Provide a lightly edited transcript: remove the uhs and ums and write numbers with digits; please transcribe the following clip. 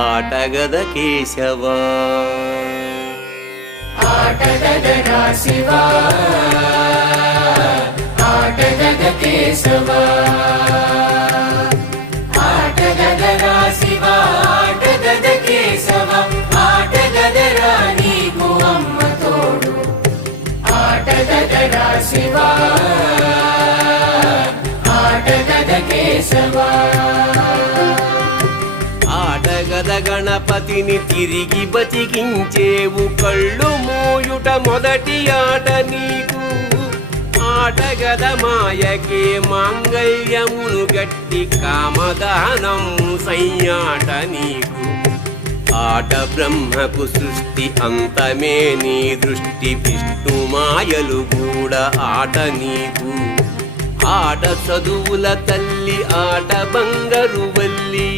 ఆటగద కేశవా ఆటగదరా శివా ఆటగద కేశవా ఆటగదరా శివా ఆటగద కేశవా ఆటగదరా నీకు అమ్మ తోడు ఆటగదరా శివా ఆటగద కేశవా ఆటగద గణపతిని తిరిగి బతికించేవు కళ్ళు మూయుట మొదటి ఆట నీకు ఆటగద మాయకే మాంగళ్యమును గట్టి కామదానం సయ్యాట నీకు ఆట బ్రహ్మకు సృష్టి అంతమే నీ దృష్టి విష్ణు మాయలు కూడా ఆట నీకు ఆట చదువుల తల్లి ఆట బంగారు వల్లి